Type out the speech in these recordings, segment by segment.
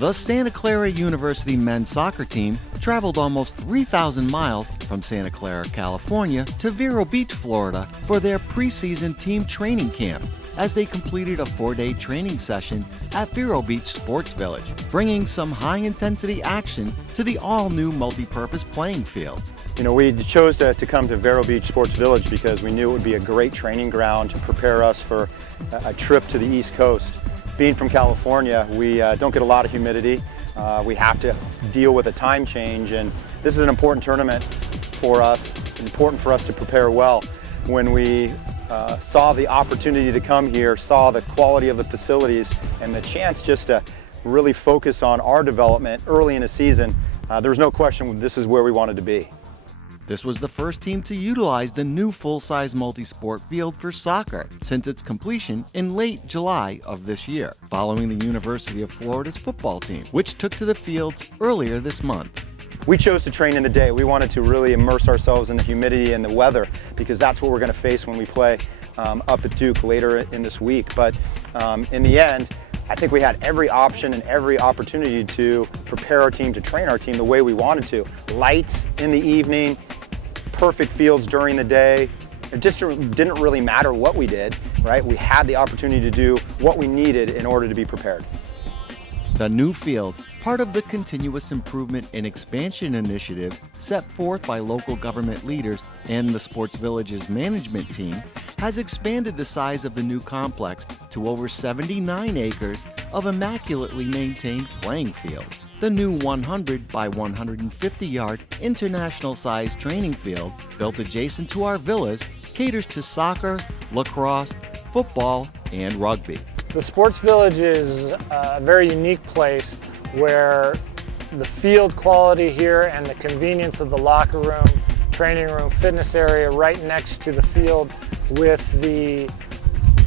The Santa Clara University men's soccer team traveled almost 3,000 miles from Santa Clara, California to Vero Beach, Florida for their preseason team training camp as they completed a 4-day training session at Vero Beach Sports Village, bringing some high-intensity action to the all-new multi-purpose playing fields. You know, we chose to come to Vero Beach Sports Village because we knew it would be a great training ground to prepare us for a trip to the East Coast. Being from California, we don't get a lot of humidity. We have to deal with a time change, and this is an important tournament for us, important for us to prepare well. When we saw the opportunity to come here, saw the quality of the facilities, and the chance just to really focus on our development early in the season, there was no question this is where we wanted to be. This was the first team to utilize the new full-size multi-sport field for soccer since its completion in late July of this year, following the University of Florida's football team, which took to the fields earlier this month. We chose to train in the day. We wanted to really immerse ourselves in the humidity and the weather because that's what we're going to face when we play up at Duke later in this week. But in the end, I think we had every option and every opportunity to prepare our team, to train our team the way we wanted to. Lights in the evening, perfect fields during the day. It just didn't really matter what we did, right? We had the opportunity to do what we needed in order to be prepared. The new field, part of the continuous improvement and expansion initiative set forth by local government leaders and the Sports Village's management team, has expanded the size of the new complex to over 79 acres of immaculately maintained playing fields. The new 100 by 150-yard international-sized training field, built adjacent to our villas, caters to soccer, lacrosse, football, and rugby. The Sports Village is a very unique place where the field quality here and the convenience of the locker room, training room, fitness area right next to the field with the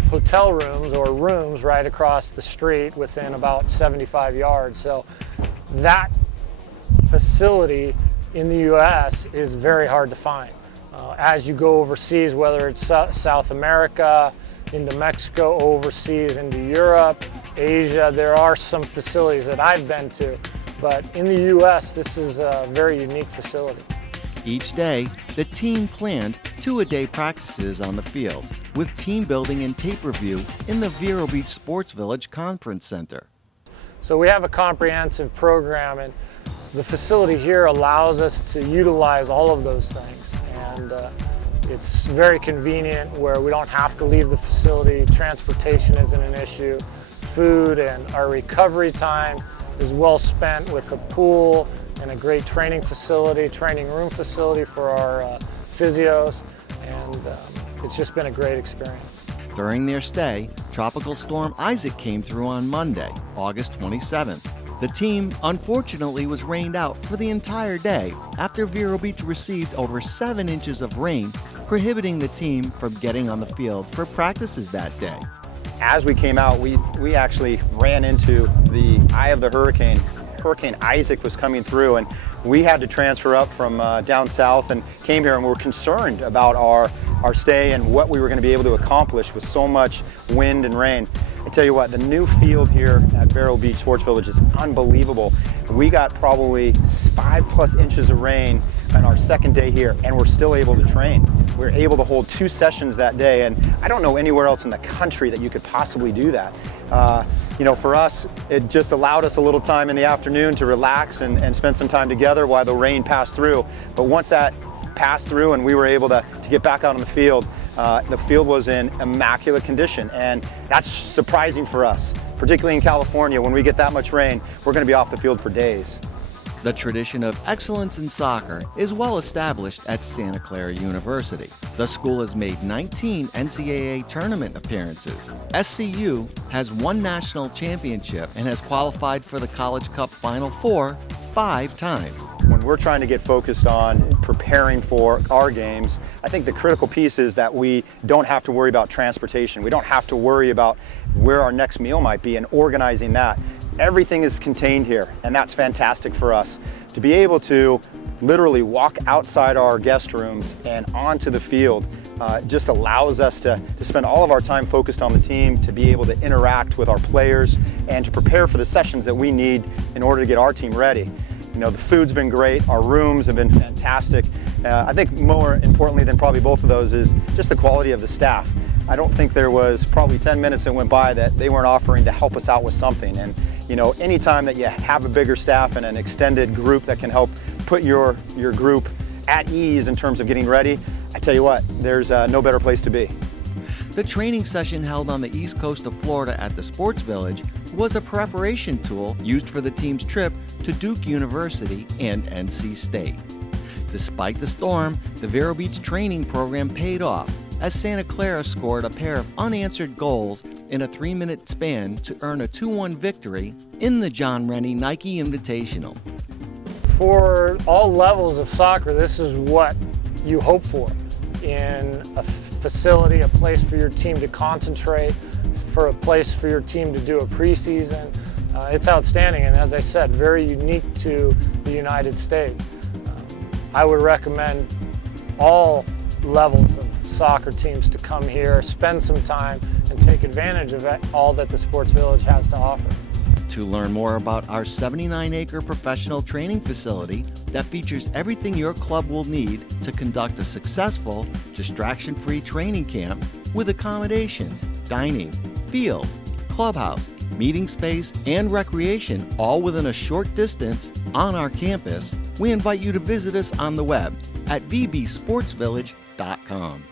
hotel rooms or rooms right across the street within about 75 yards. So that facility in the U.S. is very hard to find. As you go overseas, whether it's South America, into Mexico, overseas, into Europe, Asia, there are some facilities that I've been to, but in the U.S. this is a very unique facility. Each day, the team planned 2-a-day practices on the field, with team building and tape review in the Vero Beach Sports Village Conference Center. So we have a comprehensive program, and the facility here allows us to utilize all of those things. And it's very convenient where we don't have to leave the facility. Transportation isn't an issue. Food and our recovery time is well spent with a pool and a great training facility, training room facility for our physios, and it's just been a great experience. During their stay, Tropical Storm Isaac came through on Monday, August 27th. The team, unfortunately, was rained out for the entire day after Vero Beach received over 7 inches of rain, prohibiting the team from getting on the field for practices that day. As we came out, we actually ran into the eye of the hurricane. Hurricane Isaac was coming through, and we had to transfer up from down south and came here, and we were concerned about our stay and what we were going to be able to accomplish with so much wind and rain. I tell you what, the new field here at Vero Beach Sports Village is unbelievable. We got probably 5+ inches of rain on our second day here, and we're still able to train. We were able to hold 2 sessions that day, and I don't know anywhere else in the country that you could possibly do that. You know, for us, it just allowed us a little time in the afternoon to relax and spend some time together while the rain passed through. But once that passed through and we were able to get back out on the field was in immaculate condition, and that's surprising for us, particularly in California. When we get that much rain, we're going to be off the field for days. The tradition of excellence in soccer is well established at Santa Clara University. The school has made 19 NCAA tournament appearances. SCU has won national championship and has qualified for the College Cup Final Four 5 times. When we're trying to get focused on preparing for our games, I think the critical piece is that we don't have to worry about transportation. We don't have to worry about where our next meal might be and organizing that. Everything is contained here, and that's fantastic for us. To be able to literally walk outside our guest rooms and onto the field just allows us to spend all of our time focused on the team, to be able to interact with our players, and to prepare for the sessions that we need in order to get our team ready. You know, the food's been great, our rooms have been fantastic. I think more importantly than probably both of those is just the quality of the staff. I don't think there was probably 10 minutes that went by that they weren't offering to help us out with something. And you know, anytime that you have a bigger staff and an extended group that can help put your group at ease in terms of getting ready, I tell you what, there's no better place to be. The training session held on the east coast of Florida at the Sports Village was a preparation tool used for the team's trip to Duke University and NC State. Despite the storm, the Vero Beach training program paid off as Santa Clara scored a pair of unanswered goals in a 3-minute span to earn a 2-1 victory in the John Rennie Nike Invitational. For all levels of soccer, this is what you hope for in a facility, a place for your team to concentrate, for a place for your team to do a preseason. It's outstanding, and as I said, very unique to the United States. I would recommend all levels of soccer teams to come here, spend some time, and take advantage of all that the Sports Village has to offer. To learn more about our 79-acre professional training facility that features everything your club will need to conduct a successful, distraction-free training camp with accommodations, dining, fields, clubhouse, meeting space, and recreation all within a short distance on our campus, we invite you to visit us on the web at vbsportsvillage.com.